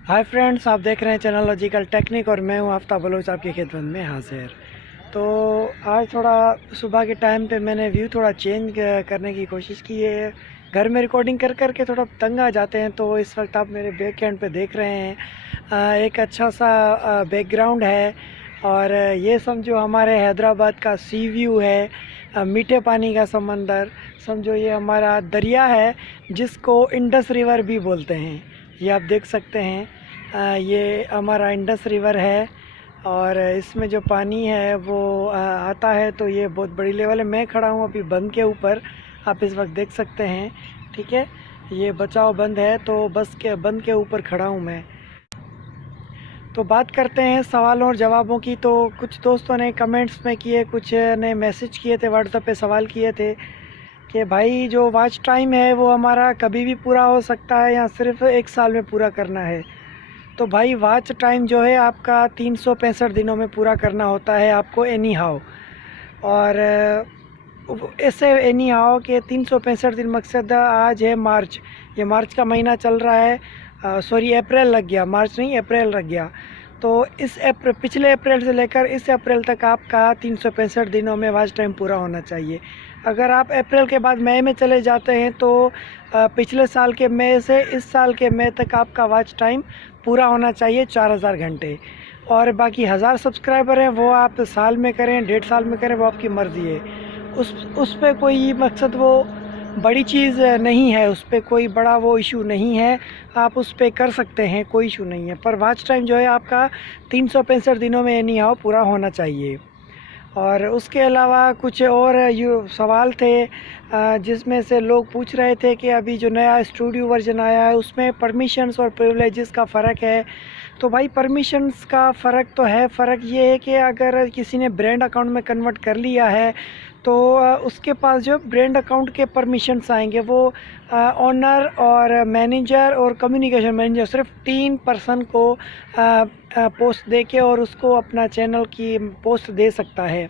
Hi friends, आप देख रहे हैं चैनल लॉजिकल टेक्निक और मैं हूं आफ्ताब बलोच आपकी खिदमत में हाजिर। तो आज थोड़ा सुबह के टाइम पे मैंने व्यू थोड़ा चेंज करने की कोशिश की है। घर में रिकॉर्डिंग कर कर के थोड़ा तंग आ जाते हैं। तो इस वक्त आप मेरे बैक एंड पे देख रहे हैं, एक अच्छा सा बैकग्राउंड है। और ये समझो हमारे हैदराबाद का सी व्यू है, मीठे पानी का समंदर। समझो ये हमारा दरिया है जिसको इंडस रिवर भी बोलते हैं। ये आप देख सकते हैं, ये हमारा इंडस रिवर है। और इसमें जो पानी है वो आता है, तो ये बहुत बड़ी लेवल है। मैं खड़ा हूँ अभी बंद के ऊपर, आप इस वक्त देख सकते हैं। ठीक है, ये बचाव बंद है, तो बस के बंद के ऊपर खड़ा हूँ मैं। तो बात करते हैं सवालों और जवाबों की। तो कुछ दोस्तों ने कमेंट्स में किए, कुछ ने मैसेज किए थे, व्हाट्सएप पे सवाल किए थे कि भाई जो वॉच टाइम है वो हमारा कभी भी पूरा हो सकता है या सिर्फ एक साल में पूरा करना है। तो भाई वॉच टाइम जो है आपका 365 दिनों में पूरा करना होता है आपको एनी हाउ। और ऐसे एनी हाउ के 365 दिन, मकसद आज है मार्च, ये मार्च का महीना चल रहा है। सॉरी, अप्रैल लग गया, मार्च नहीं अप्रैल लग गया। तो इस अप्रैल, पिछले अप्रैल से लेकर इस अप्रैल तक आपका 365 दिनों में वॉच टाइम पूरा होना चाहिए। अगर आप अप्रैल के बाद मई में चले जाते हैं तो पिछले साल के मई से इस साल के मई तक आपका वॉच टाइम पूरा होना चाहिए 4000 घंटे। और बाकी 1000 सब्सक्राइबर हैं वो आप साल में करें, 1.5 साल में करें, वो आपकी मर्ज़ी है। उस पे कोई मकसद वो बड़ी चीज़ नहीं है, उस पे कोई बड़ा वो इशू नहीं है। आप उस पे कर सकते हैं, कोई इशू नहीं है। पर वॉच टाइम जो है आपका 365 दिनों में एनी हाउ पूरा होना चाहिए। और उसके अलावा कुछ और यू सवाल थे, जिसमें से लोग पूछ रहे थे कि अभी जो नया स्टूडियो वर्जन आया है उसमें परमिशंस और प्रिविलेजेस का फ़र्क है। तो भाई परमिशंस का फ़र्क तो है। फ़र्क ये है कि अगर किसी ने ब्रांड अकाउंट में कन्वर्ट कर लिया है तो उसके पास जो ब्रांड अकाउंट के परमिशंस आएंगे वो ओनर और मैनेजर और कम्युनिकेशन मैनेजर, सिर्फ 3 पर्सन को पोस्ट दे के और उसको अपना चैनल की पोस्ट दे सकता है।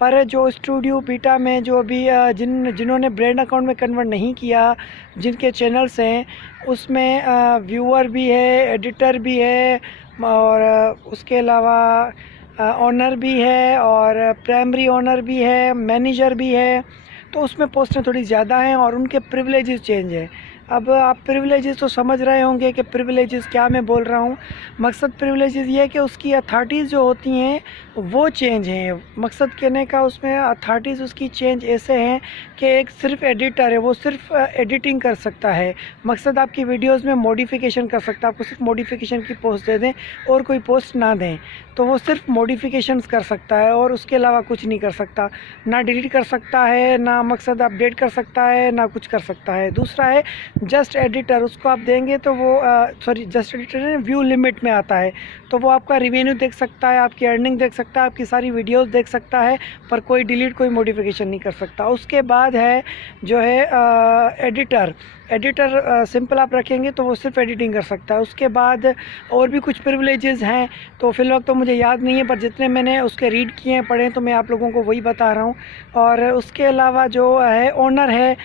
पर जो स्टूडियो बीटा में जो अभी जिन्होंने ब्रांड अकाउंट में कन्वर्ट नहीं किया, जिनके चैनल्स हैं उसमें व्यूअर भी है, एडिटर भी है, और उसके अलावा ऑनर भी है, और प्राइमरी ऑनर भी है, मैनेजर भी है। तो उसमें पोस्टें थोड़ी ज़्यादा हैं और उनके प्रिविलेजेस चेंज हैं। अब आप प्रिविलेजेस तो समझ रहे होंगे कि प्रिविलेजेस क्या मैं बोल रहा हूँ। मकसद प्रिविलेजेस ये है कि उसकी अथॉरिटीज़ जो होती हैं वो चेंज हैं। मकसद कहने का उसमें अथॉरिटीज़ उसकी चेंज ऐसे हैं कि एक सिर्फ एडिटर है, वो सिर्फ एडिटिंग कर सकता है। मकसद आपकी वीडियोस में मॉडिफिकेशन कर सकता है, आपको सिर्फ मॉडिफिकेशन की पोस्ट दे दें और कोई पोस्ट ना दें, तो वो सिर्फ मॉडिफिकेशंस कर सकता है और उसके अलावा कुछ नहीं कर सकता। ना डिलीट कर सकता है, ना मकसद अपडेट कर सकता है, ना कुछ कर सकता है। दूसरा है जस्ट एडिटर, उसको आप देंगे तो वो sorry just editor view limit में आता है, तो वो आपका रिवेन्यू देख सकता है, आपकी अर्निंग देख सकता है, आपकी सारी वीडियोस देख सकता है, पर कोई डिलीट, कोई मॉडिफिकेशन नहीं कर सकता। उसके बाद है जो है एडिटर। एडिटर सिंपल आप रखेंगे तो वो सिर्फ एडिटिंग कर सकता है। उसके बाद और भी कुछ प्रिविलेजेस हैं, तो फिलहाल तो मुझे याद नहीं है, पर जितने मैंने उसके रीड किए हैं, पढ़े, तो मैं आप लोगों को वही बता रहा हूँ। और उसके अलावा जो है ओनर है,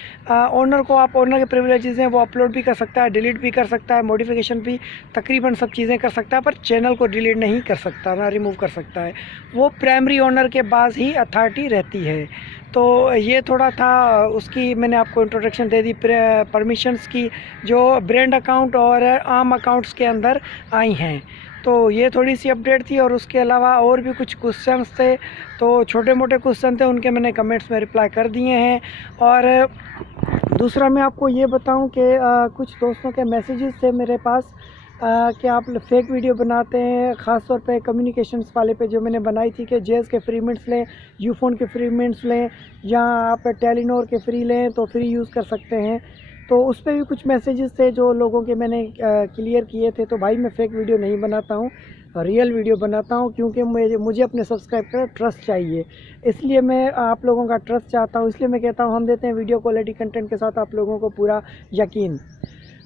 ओनर को आप, ओनर के प्रिविलेजेस हैं वो अपलोड भी कर सकता है, डिलीट भी कर सकता है, मॉडिफिकेशन भी, तकरीबन सब चीज़ें कर सकता है, पर चैनल को डिलीट नहीं कर सकता, ना रिमूव कर सकता है। वो प्राइमरी ओनर के पास ही अथॉरिटी रहती है। तो ये थोड़ा था, उसकी मैंने आपको इंट्रोडक्शन दे दी परमिशंस की, जो ब्रांड अकाउंट और आम अकाउंट्स के अंदर आई हैं। तो ये थोड़ी सी अपडेट थी। और उसके अलावा और भी कुछ क्वेश्चंस थे, तो छोटे मोटे क्वेश्चन थे, उनके मैंने कमेंट्स में रिप्लाई कर दिए हैं। और दूसरा मैं आपको ये बताऊं कि कुछ दोस्तों के मैसेजेस थे मेरे पास कि आप फेक वीडियो बनाते हैं, ख़ास तौर पे कम्युनिकेशंस वाले पे जो मैंने बनाई थी कि जेएस के फ्री मिनट्स लें, यूफोन के फ्री मिनट्स लें, या आप टेलीनॉर के फ्री लें तो फ्री यूज़ कर सकते हैं। तो उस पर भी कुछ मैसेजेस थे जो लोगों के मैंने क्लियर किए थे। तो भाई मैं फ़ेक वीडियो नहीं बनाता हूँ, रियल वीडियो बनाता हूँ, क्योंकि मुझे अपने सब्सक्राइबर का ट्रस्ट चाहिए। इसलिए मैं आप लोगों का ट्रस्ट चाहता हूँ, इसलिए मैं कहता हूँ हम देते हैं वीडियो क्वालिटी कंटेंट के साथ आप लोगों को पूरा यकीन।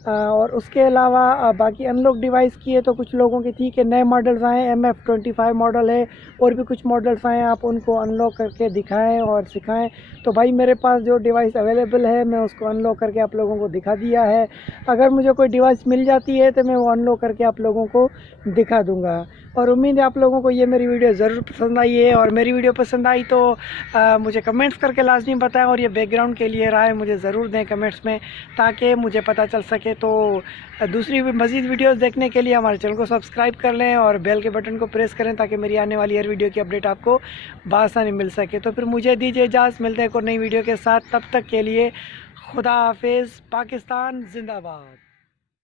और उसके अलावा बाकी अनलॉक डिवाइस की है तो कुछ लोगों की ठीक है, नए मॉडल्स आए हैं, MF25 मॉडल है और भी कुछ मॉडल्स आए हैं, आप उनको अनलॉक करके दिखाएं और सिखाएं। तो भाई मेरे पास जो डिवाइस अवेलेबल है मैं उसको अनलॉक करके आप लोगों को दिखा दिया है। अगर मुझे कोई डिवाइस मिल जाती है तो मैं वो अनलॉक करके आप लोगों को दिखा दूँगा। और उम्मीद है आप लोगों को ये मेरी वीडियो ज़रूर पसंद आई है, और मेरी वीडियो पसंद आई तो मुझे कमेंट्स करके लाजमी बताएं, और ये बैकग्राउंड के लिए राय मुझे ज़रूर दें कमेंट्स में, ताकि मुझे पता चल सके। तो दूसरी मज़ीद वीडियोस देखने के लिए हमारे चैनल को सब्सक्राइब कर लें और बेल के बटन को प्रेस करें, ताकि मेरी आने वाली हर वीडियो की अपडेट आपको बआसानी मिल सके। तो फिर मुझे दीजिए इजाज़त, मिलते हैं एक और नई वीडियो के साथ। तब तक के लिए खुदा हाफिज़। पाकिस्तान जिंदाबाद।